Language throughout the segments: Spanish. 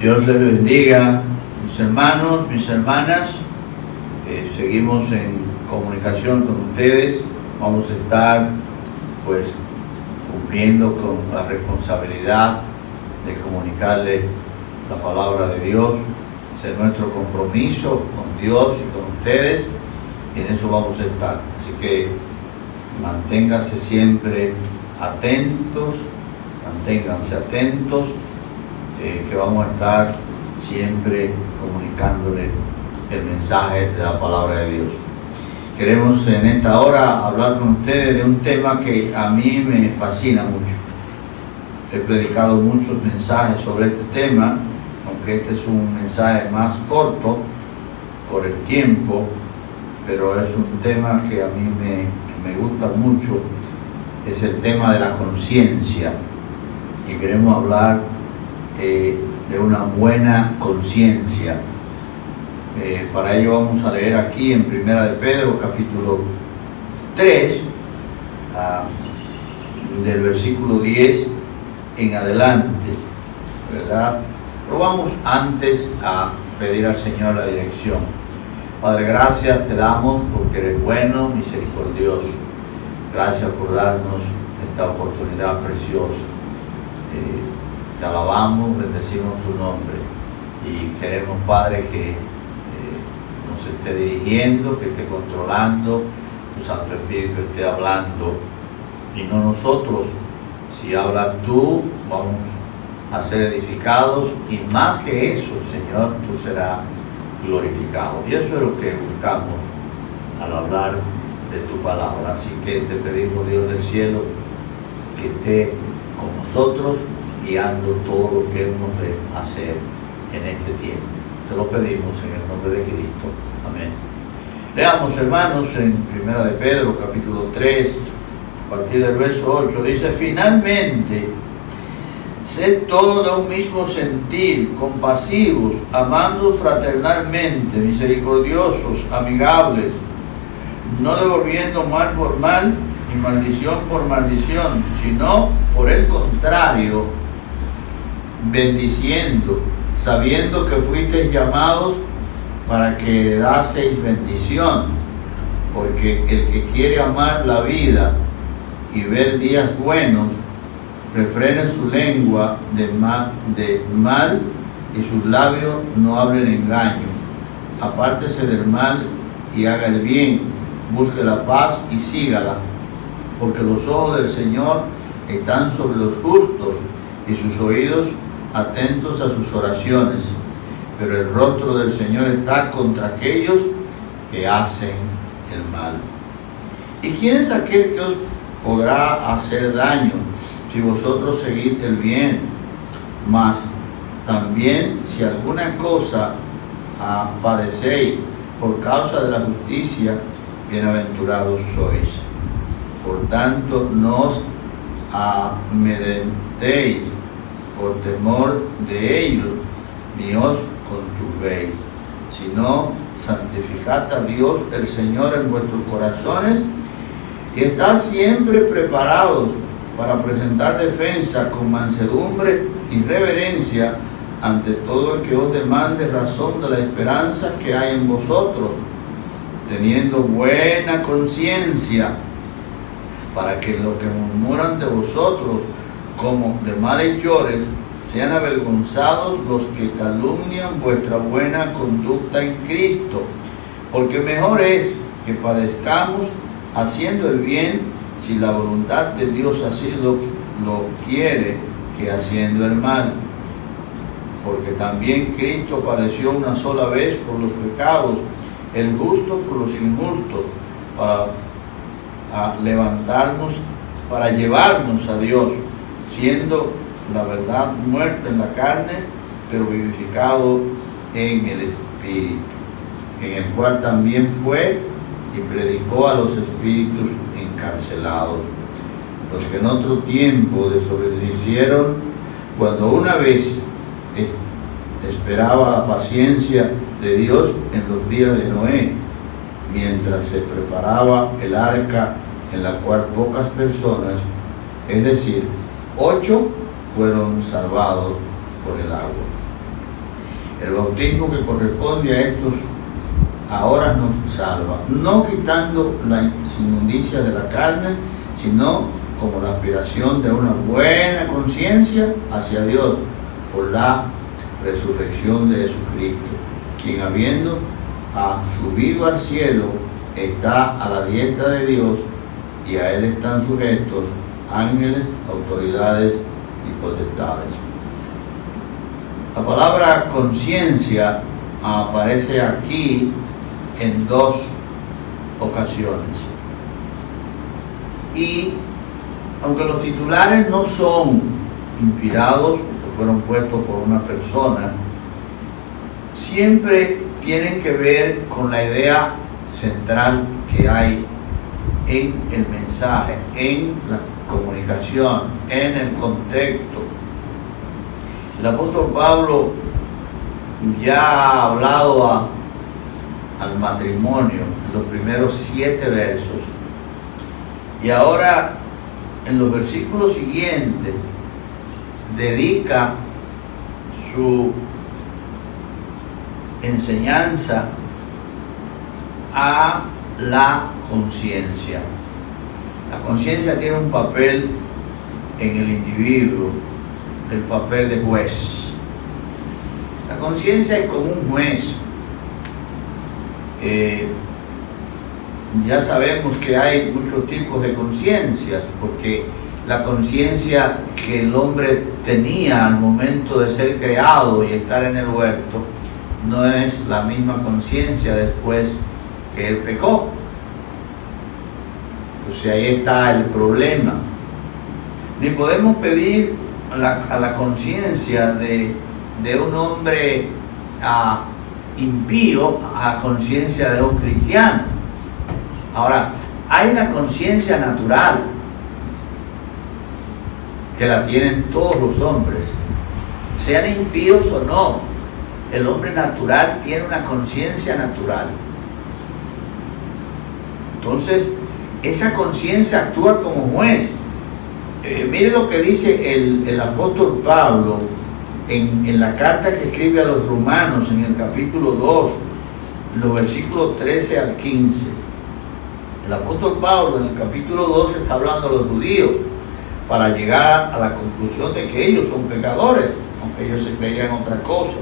Dios les bendiga, mis hermanos, mis hermanas. Seguimos en comunicación con ustedes. Vamos a estar pues cumpliendo con la responsabilidad de comunicarles la palabra de Dios. Ese es nuestro compromiso con Dios y con ustedes, y en eso vamos a estar. Así que manténganse siempre atentos, que vamos a estar siempre comunicándole el mensaje de la palabra de Dios. Queremos en esta hora hablar con ustedes de un tema que a mí me fascina mucho. He predicado muchos mensajes sobre este tema, aunque este es un mensaje más corto por el tiempo, pero es un tema que a mí me gusta mucho. Es el tema de la conciencia, y queremos hablar de una buena conciencia. Para ello vamos a leer aquí en Primera de Pedro, capítulo 3, del versículo 10 en adelante, ¿verdad? Pero vamos antes a pedir al Señor la dirección. Padre, gracias te damos porque eres bueno, misericordioso. Gracias por darnos esta oportunidad preciosa. Te alabamos, bendecimos tu nombre y queremos, Padre, que nos esté dirigiendo, que esté controlando, tu Santo Espíritu esté hablando y no nosotros. Si hablas tú, vamos a ser edificados, y más que eso, Señor, tú serás glorificado. Y eso es lo que buscamos al hablar de tu palabra. Así que te pedimos, Dios del cielo, que esté con nosotros, guiando todo lo que hemos de hacer en este tiempo. Te lo pedimos en el nombre de Cristo. Amén. Leamos, hermanos, en Primera de Pedro, capítulo 3, a partir del verso 8, dice: finalmente, sed todos de un mismo sentir, compasivos, amando fraternalmente, misericordiosos, amigables, no devolviendo mal por mal, ni maldición por maldición, sino por el contrario, bendiciendo, sabiendo que fuisteis llamados para que heredaseis bendición, porque el que quiere amar la vida y ver días buenos, refrene su lengua de mal y sus labios no hablen engaño. Apártese del mal y haga el bien, busque la paz y sígala, porque los ojos del Señor están sobre los justos y sus oídos atentos a sus oraciones, pero el rostro del Señor está contra aquellos que hacen el mal. ¿Y quién es aquel que os podrá hacer daño si vosotros seguid el bien? Mas también si alguna cosa padecéis por causa de la justicia, bienaventurados sois. Por tanto, no os amedrentéis por temor de ellos, ni os conturbéis, sino santificad a Dios el Señor en vuestros corazones, y estad siempre preparados para presentar defensa con mansedumbre y reverencia ante todo el que os demande razón de la esperanza que hay en vosotros, teniendo buena conciencia, para que los que murmuran de vosotros como de malhechores sean avergonzados los que calumnian vuestra buena conducta en Cristo. Porque mejor es que padezcamos haciendo el bien, si la voluntad de Dios así lo quiere, que haciendo el mal. Porque también Cristo padeció una sola vez por los pecados, el justo por los injustos, para llevarnos a Dios, siendo la verdad muerto en la carne, pero vivificado en el Espíritu, en el cual también fue y predicó a los espíritus encarcelados, los que en otro tiempo desobedecieron, cuando una vez esperaba la paciencia de Dios en los días de Noé, mientras se preparaba el arca, en la cual pocas personas, es decir, 8, fueron salvados por el agua. El bautismo que corresponde a estos ahora nos salva, no quitando las inmundicias de la carne, sino como la aspiración de una buena conciencia hacia Dios por la resurrección de Jesucristo, quien habiendo subido al cielo está a la diestra de Dios, y a él están sujetos ángeles, autoridades y potestades. La palabra conciencia aparece aquí en dos ocasiones. Y aunque los titulares no son inspirados, porque fueron puestos por una persona, siempre tienen que ver con la idea central que hay en el mensaje, en la comunicación, en el contexto. El apóstol Pablo ya ha hablado al matrimonio en los primeros 7 versos, y ahora en los versículos siguientes dedica su enseñanza a la conciencia. La conciencia tiene un papel en el individuo, el papel de juez. La conciencia es como un juez. Ya sabemos que hay muchos tipos de conciencias, porque la conciencia que el hombre tenía al momento de ser creado y estar en el huerto no es la misma conciencia después que él pecó. Entonces ahí está el problema. Ni podemos pedir a la conciencia de un hombre impío a conciencia de un cristiano. Ahora, hay una conciencia natural que la tienen todos los hombres, sean impíos o no. El hombre natural tiene una conciencia natural. Entonces, esa conciencia actúa como juez. Mire lo que dice el apóstol Pablo en la carta que escribe a los romanos, en el capítulo 2, los versículos 13 al 15. El apóstol Pablo en el capítulo 2 está hablando a los judíos para llegar a la conclusión de que ellos son pecadores, aunque ellos se creían otra cosa.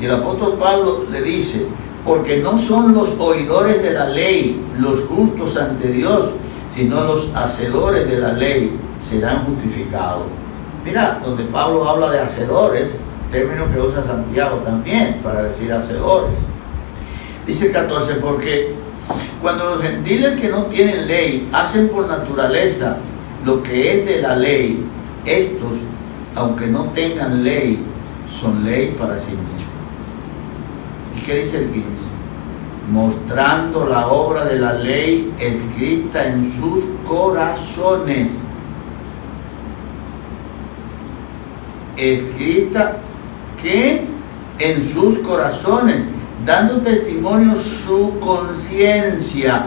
Y el apóstol Pablo le dice: porque no son los oidores de la ley los justos ante Dios, sino los hacedores de la ley serán justificados. Mira, donde Pablo habla de hacedores, término que usa Santiago también para decir hacedores. Dice el 14: porque cuando los gentiles que no tienen ley hacen por naturaleza lo que es de la ley, estos, aunque no tengan ley, son ley para sí mismos. ¿Y qué dice el 15? Mostrando la obra de la ley escrita en sus corazones. Escrita que en sus corazones, dando testimonio su conciencia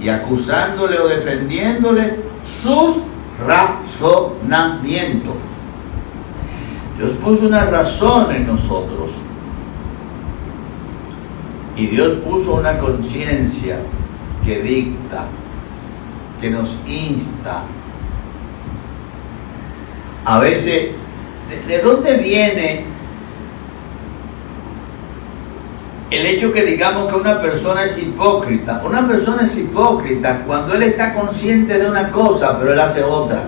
y acusándole o defendiéndole sus razonamientos. Dios puso una razón en nosotros. Y Dios puso una conciencia que dicta, que nos insta. A veces, ¿de dónde viene el hecho que digamos que una persona es hipócrita? Una persona es hipócrita cuando él está consciente de una cosa, pero él hace otra.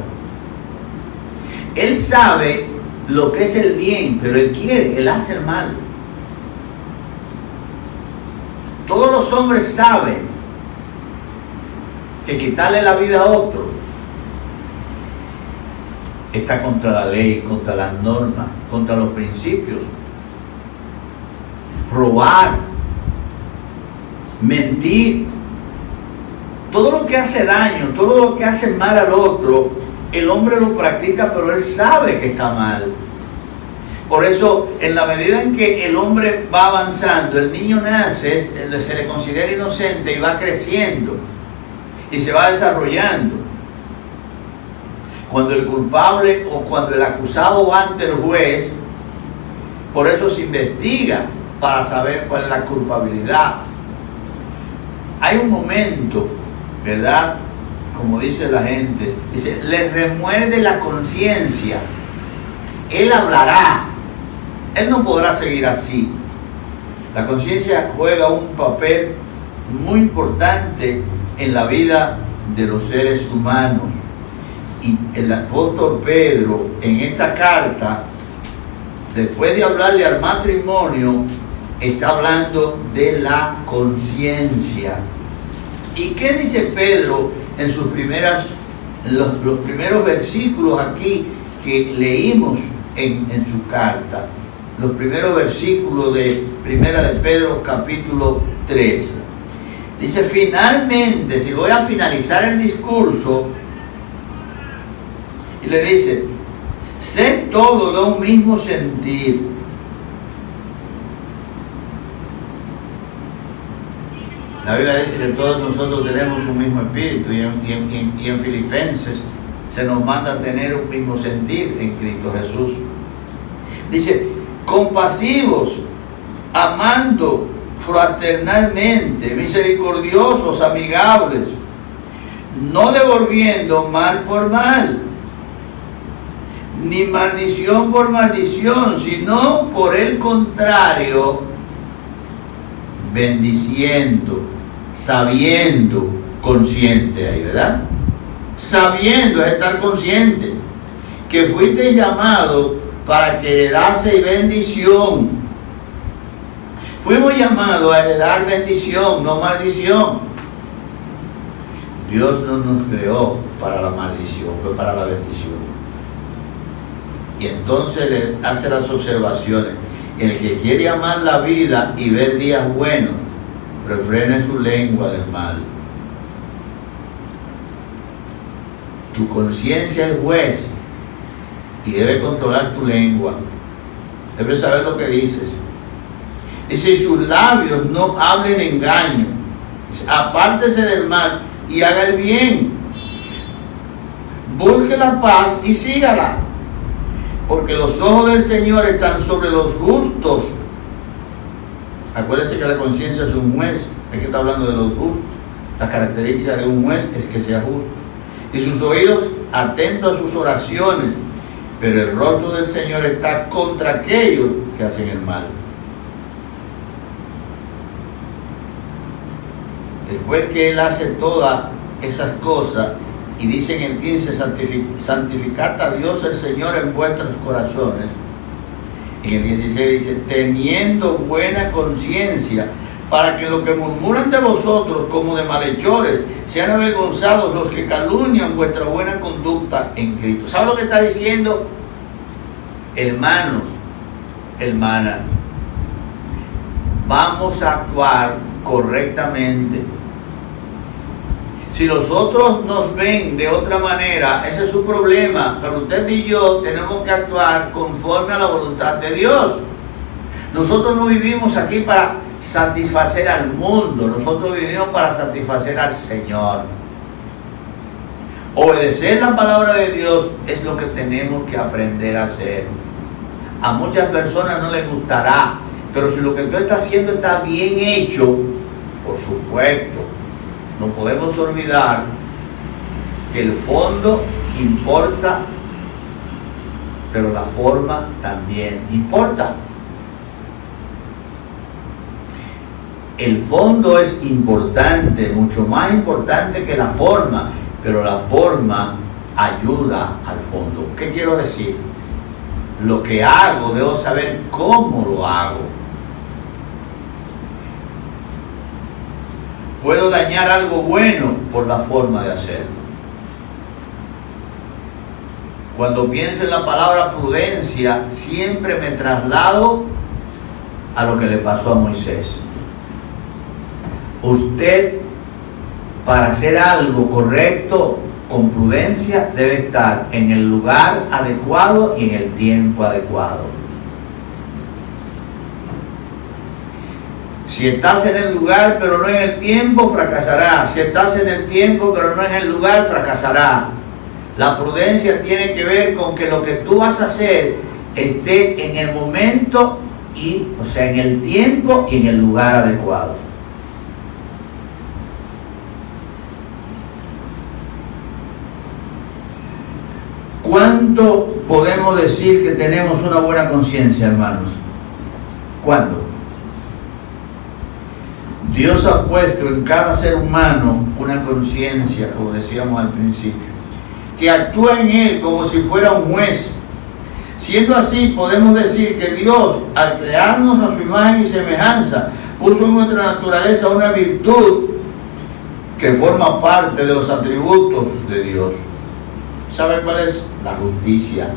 Él sabe lo que es el bien, pero él hace el mal. Todos los hombres saben que quitarle la vida a otro está contra la ley, contra las normas, contra los principios. Robar, mentir, todo lo que hace daño, todo lo que hace mal al otro, el hombre lo practica, pero él sabe que está mal. Por eso, en la medida en que el hombre va avanzando, el niño nace, se le considera inocente y va creciendo y se va desarrollando. Cuando el culpable o cuando el acusado va ante el juez, Por eso se investiga para saber cuál es la culpabilidad. Hay un momento, ¿verdad? Como dice la gente, dice, le remuerde la conciencia. Él hablará. Él no podrá seguir así. La conciencia juega un papel muy importante en la vida de los seres humanos. Y el apóstol Pedro, en esta carta, después de hablarle al matrimonio, está hablando de la conciencia. ¿Y qué dice Pedro en sus los primeros versículos aquí que leímos en su carta? Los primeros versículos de Primera de Pedro, capítulo 3. Dice, finalmente, si voy a finalizar el discurso, y le dice, sed todo de un mismo sentir. La Biblia dice que todos nosotros tenemos un mismo espíritu, y en Filipenses se nos manda a tener un mismo sentir en Cristo Jesús. Dice, compasivos, amando fraternalmente, misericordiosos, amigables, no devolviendo mal por mal, ni maldición por maldición, sino por el contrario, bendiciendo, sabiendo, consciente ahí, ¿verdad? Sabiendo es estar consciente que fuiste llamado para que heredase bendición. Fuimos llamados a heredar bendición, no maldición. Dios no nos creó para la maldición, fue para la bendición. Y entonces le hace las observaciones. El que quiere amar la vida y ver días buenos, refrene su lengua del mal. Tu conciencia es juez y debe controlar tu lengua. Debes saber lo que dices. Dice, y sus labios no hablen engaño. Dice, apártese del mal y haga el bien. Busque la paz y sígala. Porque los ojos del Señor están sobre los justos. Acuérdese que la conciencia es un juez. Es que está hablando de los justos. La característica de un juez es que sea justo. Y sus oídos atentos a sus oraciones. Pero el rostro del Señor está contra aquellos que hacen el mal. Después que Él hace todas esas cosas, y dice en el 15, santificad a Dios el Señor en vuestros corazones. En el 16 dice, teniendo buena conciencia, para que los que murmuran de vosotros como de malhechores sean avergonzados los que calumnian vuestra buena conducta en Cristo. ¿Sabe lo que está diciendo? Hermanos, hermanas, vamos a actuar correctamente. Si los otros nos ven de otra manera, ese es su problema, pero usted y yo tenemos que actuar conforme a la voluntad de Dios. Nosotros no vivimos aquí para satisfacer al mundo, nosotros vivimos para satisfacer al Señor. Obedecer la palabra de Dios es lo que tenemos que aprender a hacer. A muchas personas no les gustará, pero si lo que tú estás haciendo está bien hecho, por supuesto, no podemos olvidar que el fondo importa, pero la forma también importa. El fondo es importante, mucho más importante que la forma, pero la forma ayuda al fondo. ¿Qué quiero decir? Lo que hago, debo saber cómo lo hago. Puedo dañar algo bueno por la forma de hacerlo. Cuando pienso en la palabra prudencia, siempre me traslado a lo que le pasó a Moisés. Usted, para hacer algo correcto, con prudencia, debe estar en el lugar adecuado y en el tiempo adecuado. Si estás en el lugar pero no en el tiempo, fracasarás. Si estás en el tiempo pero no en el lugar, fracasarás. La prudencia tiene que ver con que lo que tú vas a hacer esté en el momento o sea, en el tiempo y en el lugar adecuado. ¿Cuánto podemos decir que tenemos una buena conciencia, hermanos? ¿Cuándo? Dios ha puesto en cada ser humano una conciencia, como decíamos al principio, que actúa en él como si fuera un juez. Siendo así, podemos decir que Dios, al crearnos a su imagen y semejanza, puso en nuestra naturaleza una virtud que forma parte de los atributos de Dios. ¿Sabe cuál es? La justicia.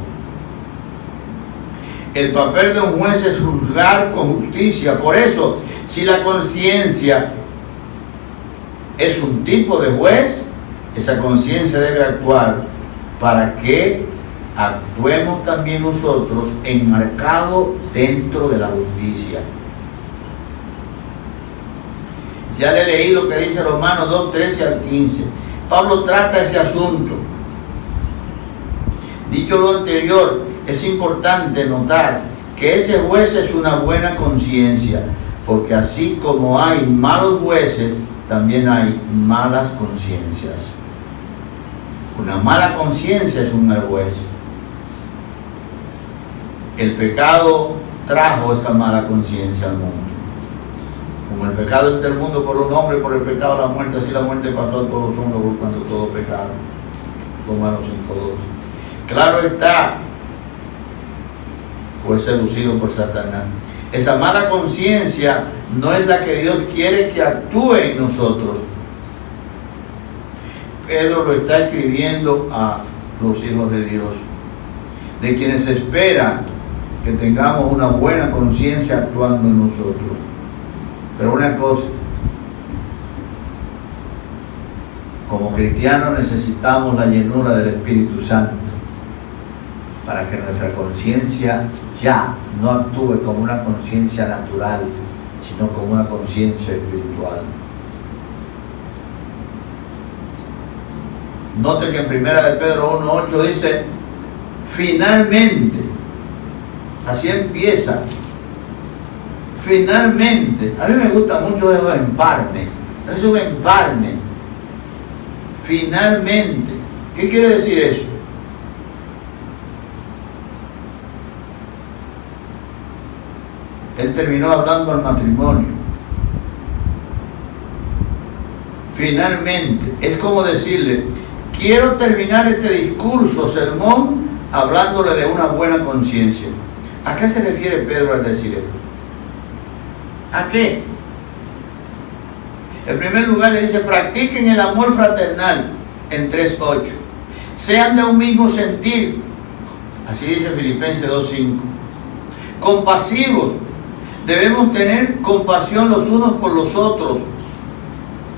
El papel de un juez es juzgar con justicia. Por eso, si la conciencia es un tipo de juez, esa conciencia debe actuar para que actuemos también nosotros enmarcados dentro de la justicia. Ya le leí lo que dice Romanos 2, 13 al 15. Pablo trata ese asunto. Dicho lo anterior, es importante notar que ese juez es una buena conciencia, porque así como hay malos jueces, también hay malas conciencias. Una mala conciencia es un mal juez. El pecado trajo esa mala conciencia al mundo. Como el pecado entró al mundo por un hombre, por el pecado la muerte, así la muerte pasó a todos los hombres cuando todos pecaron. Romanos 5:12. Claro está, fue seducido por Satanás. Esa mala conciencia no es la que Dios quiere que actúe en nosotros. Pedro lo está escribiendo a los hijos de Dios, de quienes espera que tengamos una buena conciencia actuando en nosotros. Pero una cosa, como cristianos necesitamos la llenura del Espíritu Santo para que nuestra conciencia ya no actúe como una conciencia natural, sino como una conciencia espiritual. Note que en 1 de Pedro 1:8 dice, finalmente, así empieza, finalmente. A mí me gusta mucho esos empalmes, es un empalme, finalmente. ¿Qué quiere decir eso? Él terminó hablando al matrimonio. Finalmente, es como decirle, quiero terminar este discurso, sermón, hablándole de una buena conciencia. ¿A qué se refiere Pedro al decir esto? ¿A qué? En primer lugar le dice, practiquen el amor fraternal en 3:8. Sean de un mismo sentir, así dice Filipenses 2:5. Compasivos, debemos tener compasión los unos por los otros,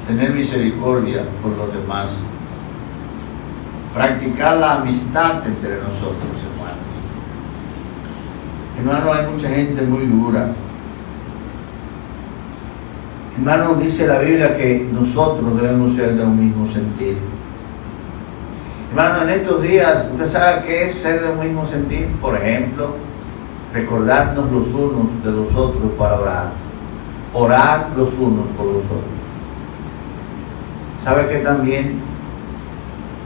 tener misericordia por los demás. Practicar la amistad entre nosotros, hermanos. Hermanos, hay mucha gente muy dura. Hermanos, dice la Biblia que nosotros debemos ser de un mismo sentir. Hermanos, en estos días, ¿usted sabe qué es ser de un mismo sentir? Por ejemplo, recordarnos los unos de los otros para orar. Orar los unos por los otros. ¿Sabe que también,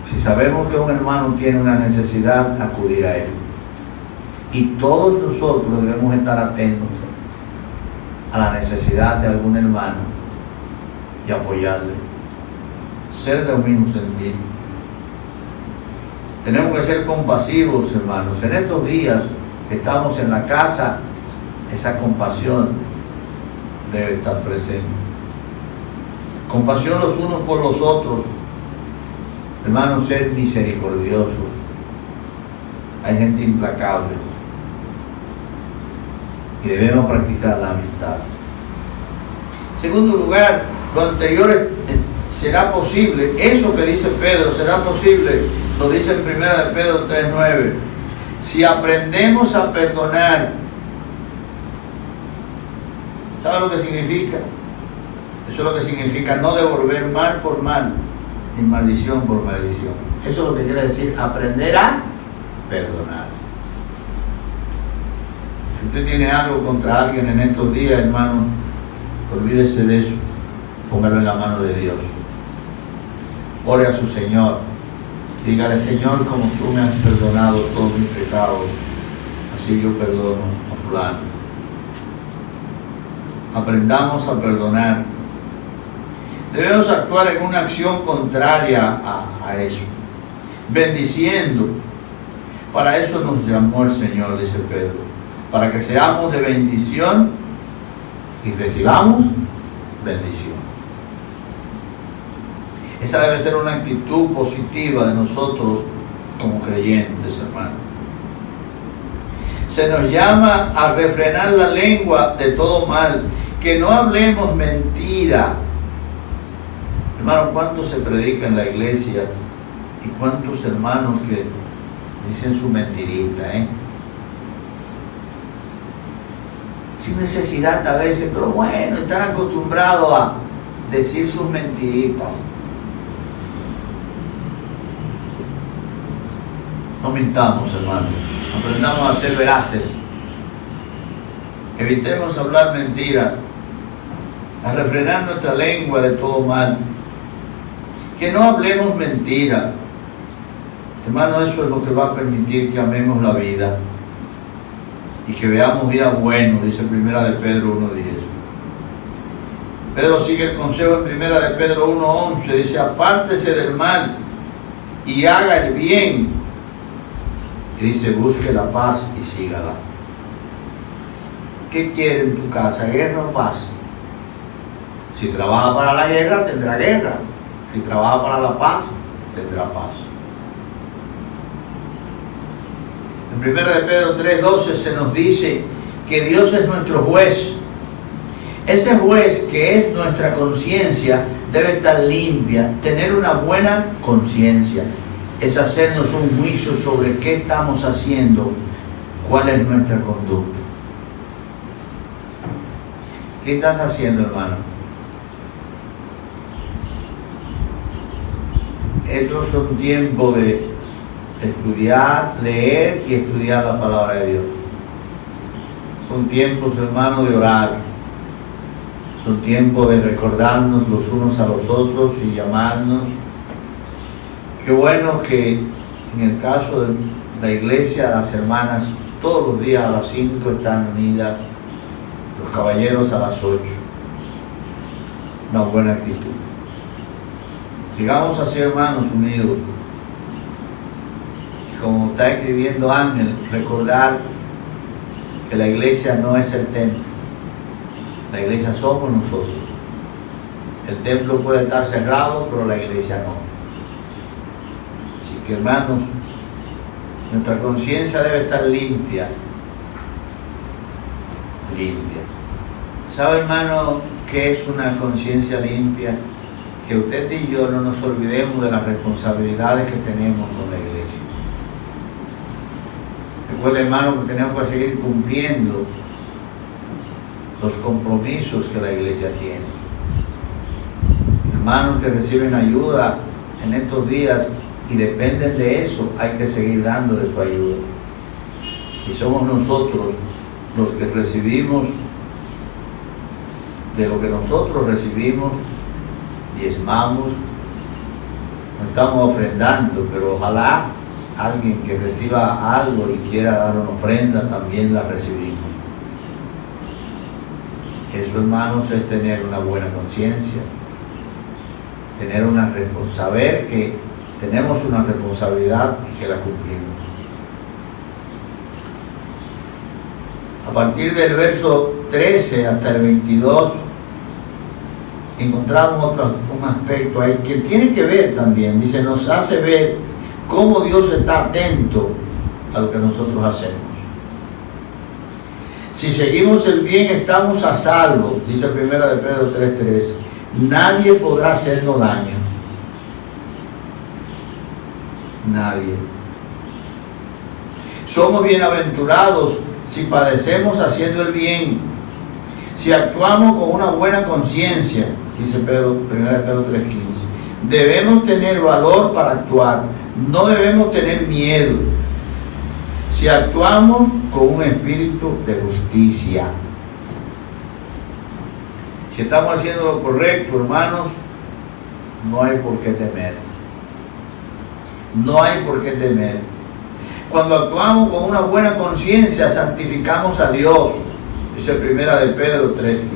si sabemos que un hermano tiene una necesidad, acudir a él? Y todos nosotros debemos estar atentos a la necesidad de algún hermano y apoyarle. Ser de un mismo sentir. Tenemos que ser compasivos, hermanos. En estos días que estamos en la casa, esa compasión debe estar presente. Compasión los unos por los otros. Hermanos, ser misericordiosos. Hay gente implacable. Y debemos practicar la amistad. En segundo lugar, lo anterior será posible. Eso que dice Pedro será posible. Lo dice en 1 de Pedro 3:9. Si aprendemos a perdonar. ¿Sabe lo que significa? Eso es lo que significa no devolver mal por mal, ni maldición por maldición. Eso es lo que quiere decir aprender a perdonar. Si usted tiene algo contra alguien en estos días, hermano, olvídese de eso. Póngalo en la mano de Dios. Ore a su Señor. Dígale: Señor, como tú me has perdonado todos mis pecados, así yo perdono a fulano. Aprendamos a perdonar. Debemos actuar en una acción contraria a eso, bendiciendo. Para eso nos llamó el Señor, dice Pedro, para que seamos de bendición y recibamos bendición. Esa debe ser una actitud positiva de nosotros como creyentes, hermano. Se nos llama a refrenar la lengua de todo mal, que no hablemos mentira. Hermano, ¿cuánto se predica en la iglesia? Y cuántos hermanos que dicen su mentirita, sin necesidad a veces, pero bueno, están acostumbrados a decir sus mentiritas. No mintamos, hermano. Aprendamos a ser veraces. Evitemos hablar mentira, a refrenar nuestra lengua de todo mal. Que no hablemos mentira. Hermano, eso es lo que va a permitir que amemos la vida y que veamos días buenos, dice Primera de Pedro 1:10. Pedro sigue el consejo en Primera de Pedro 1:11, dice: apártese del mal y haga el bien. Y dice: busque la paz y sígala. ¿Qué quiere en tu casa? ¿Guerra o paz? Si trabaja para la guerra, tendrá guerra. Si trabaja para la paz, tendrá paz. En 1 de Pedro 3:12 se nos dice que Dios es nuestro juez. Ese juez, que es nuestra conciencia, debe estar limpia, tener una buena conciencia. Es hacernos un juicio sobre qué estamos haciendo, cuál es nuestra conducta. ¿Qué estás haciendo, hermano? Estos son tiempos de estudiar, leer y estudiar la palabra de Dios. Son tiempos, hermano, de orar. Son tiempos de recordarnos los unos a los otros y llamarnos. Qué bueno que en el caso de la iglesia, las hermanas todos los días a las 5 están unidas, los caballeros a las 8. Una buena actitud. Sigamos así, hermanos, unidos. Como está escribiendo Ángel, recordar que la iglesia no es el templo. La iglesia somos nosotros. El templo puede estar cerrado, pero la iglesia no. Así que, hermanos, nuestra conciencia debe estar limpia. Limpia. ¿Sabe, hermano, qué es una conciencia limpia? Que usted y yo no nos olvidemos de las responsabilidades que tenemos con la iglesia. Recuerda, hermano, que tenemos que seguir cumpliendo los compromisos que la iglesia tiene. Hermanos que reciben ayuda en estos días y dependen de eso, hay que seguir dándole su ayuda. Y somos nosotros los que recibimos, de lo que nosotros recibimos, diezmamos, no estamos ofrendando, pero ojalá alguien que reciba algo y quiera dar una ofrenda, también la recibimos. Eso, hermanos, es tener una buena conciencia, saber que tenemos una responsabilidad y que la cumplimos. A partir del verso 13 hasta el 22, encontramos un aspecto ahí que tiene que ver también. Dice, nos hace ver cómo Dios está atento a lo que nosotros hacemos. Si seguimos el bien, estamos a salvo, dice 1 de Pedro 3:13. Nadie podrá hacernos daño. Nadie. Somos bienaventurados si padecemos haciendo el bien, si actuamos con una buena conciencia, dice 1 de Pedro 3:15. Debemos tener valor para actuar, no debemos tener miedo. Si si actuamos con un espíritu de justicia. Si estamos haciendo lo correcto, hermanos, no hay por qué temer. No hay por qué temer. Cuando actuamos con una buena conciencia, santificamos a Dios. Dice Primera de Pedro 3:15.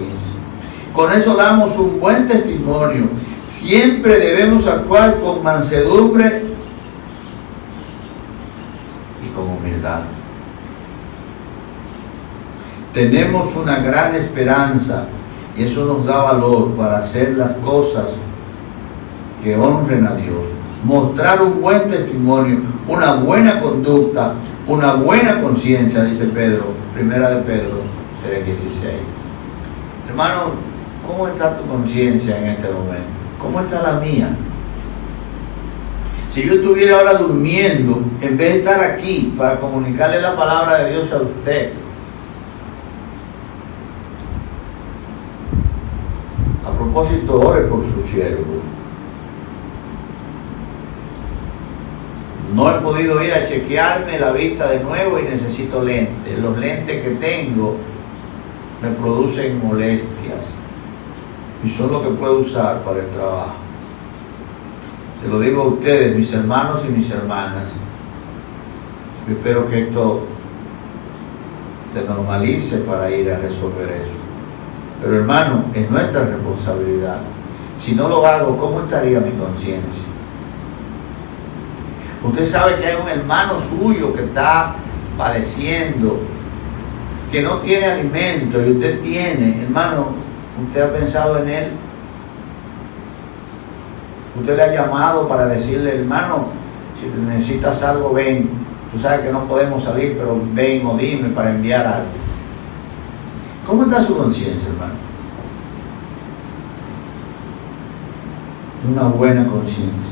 Con eso damos un buen testimonio. Siempre debemos actuar con mansedumbre y con humildad. Tenemos una gran esperanza y eso nos da valor para hacer las cosas que honren a Dios. Mostrar un buen testimonio, una buena conducta, una buena conciencia, dice Pedro, Primera de Pedro 3:16. Hermano, ¿cómo está tu conciencia en este momento? ¿Cómo está la mía? Si yo estuviera ahora durmiendo, en vez de estar aquí para comunicarle la palabra de Dios a usted, a propósito, ore por su siervo. No he podido ir a chequearme la vista de nuevo y necesito lentes. Los lentes que tengo me producen molestias y son lo que puedo usar para el trabajo. Se lo digo a ustedes, mis hermanos y mis hermanas. Yo espero que esto se normalice para ir a resolver eso. Pero hermano, es nuestra responsabilidad. Si no lo hago, ¿cómo estaría mi conciencia? Usted sabe que hay un hermano suyo que está padeciendo, que no tiene alimento y usted tiene. Hermano, ¿usted ha pensado en él? Usted le ha llamado para decirle, hermano, si necesitas algo, ven. Tú sabes que no podemos salir, pero ven o dime para enviar algo. ¿Cómo está su conciencia, hermano? Una buena conciencia.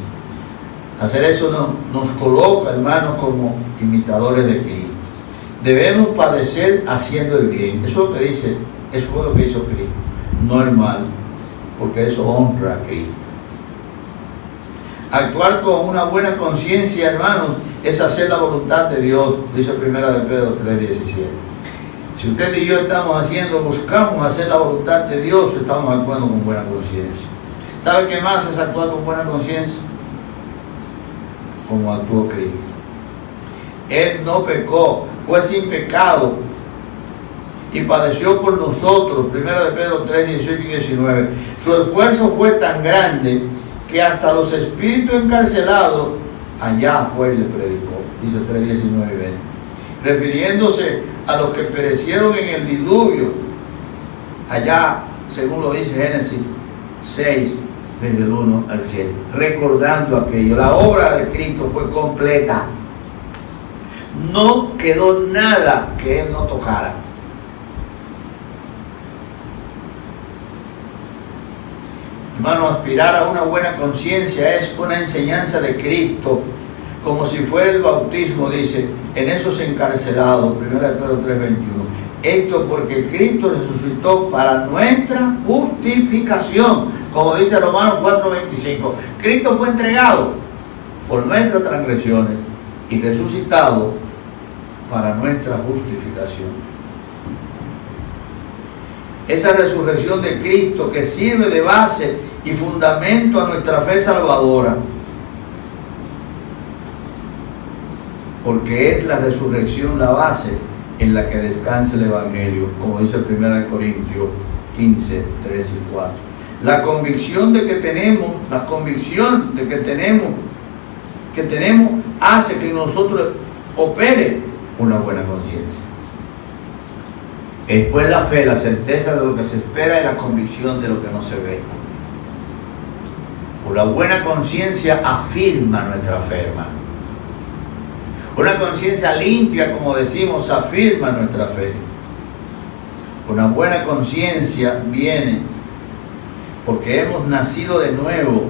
Hacer eso nos coloca, hermanos, como imitadores de Cristo. Debemos padecer haciendo el bien. Eso es lo que dice, eso fue lo que hizo Cristo. No el mal, porque eso honra a Cristo. Actuar con una buena conciencia, hermanos, es hacer la voluntad de Dios, dice Primera de Pedro 3:17. Si usted y yo buscamos hacer la voluntad de Dios, estamos actuando con buena conciencia. ¿Sabe qué más es actuar con buena conciencia? Como actuó Cristo. Él no pecó, fue sin pecado y padeció por nosotros. Primera de Pedro 3:18 y 19. Su esfuerzo fue tan grande que hasta los espíritus encarcelados allá fue y le predicó, dice 3:19 y 20, refiriéndose a los que perecieron en el diluvio, allá, según lo dice Génesis 6, desde el 1 al 7, recordando aquello. La obra de Cristo fue completa, no quedó nada que Él no tocara. Hermano, aspirar a una buena conciencia es una enseñanza de Cristo, como si fuera el bautismo, dice, en esos encarcelados, 1 Pedro 3:21. Esto porque Cristo resucitó para nuestra justificación, como dice Romanos 4:25. Cristo fue entregado por nuestras transgresiones y resucitado para nuestra justificación. Esa resurrección de Cristo que sirve de base y fundamento a nuestra fe salvadora, porque es la resurrección la base en la que descansa el Evangelio, como dice 1 Corintios 15, 3 y 4. La convicción de que tenemos, hace que en nosotros opere una buena conciencia. Después la fe, la certeza de lo que se espera y la convicción de lo que no se ve. Una buena conciencia afirma nuestra fe, hermano. Una conciencia limpia, como decimos, afirma nuestra fe. Una buena conciencia viene porque hemos nacido de nuevo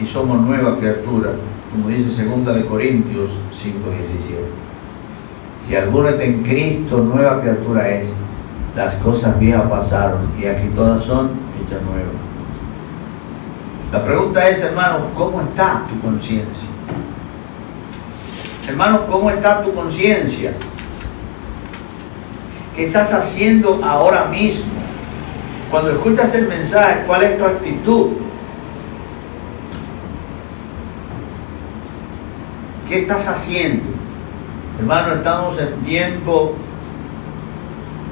y somos nueva criatura, como dice 2 Corintios 5:17. Si alguno está en Cristo, nueva criatura es. Las cosas viejas pasaron y aquí todas son hechas nuevas. La pregunta es, hermano, ¿cómo está tu conciencia? Hermano, ¿cómo está tu conciencia? ¿Qué estás haciendo ahora mismo? Cuando escuchas el mensaje, ¿cuál es tu actitud? ¿Qué estás haciendo? Hermano, estamos en tiempo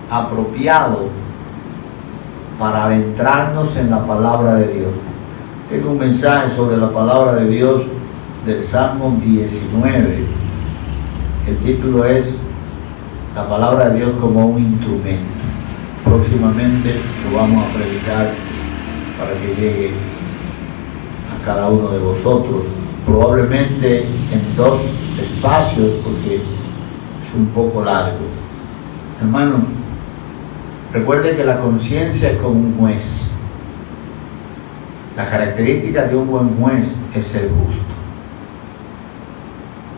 apropiado para adentrarnos en la palabra de Dios. Tengo un mensaje sobre la palabra de Dios del Salmo 19. El título es La palabra de Dios como un instrumento. Próximamente lo vamos a predicar para que llegue a cada uno de vosotros, probablemente en 2 espacios porque es un poco largo. Hermanos, recuerde que la conciencia es como un juez. La característica de un buen juez es ser justo.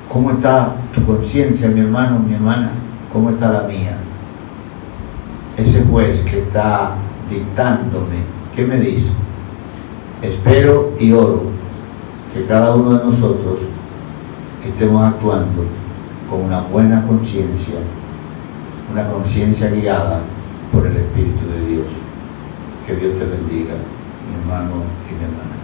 ¿Cómo está tu conciencia, mi hermano, mi hermana? ¿Cómo está la mía? Ese juez que está dictándome, ¿qué me dice? Espero y oro que cada uno de nosotros estemos actuando con una buena conciencia, una conciencia guiada por el Espíritu de Dios. Que Dios te bendiga, mi hermano y mi hermana.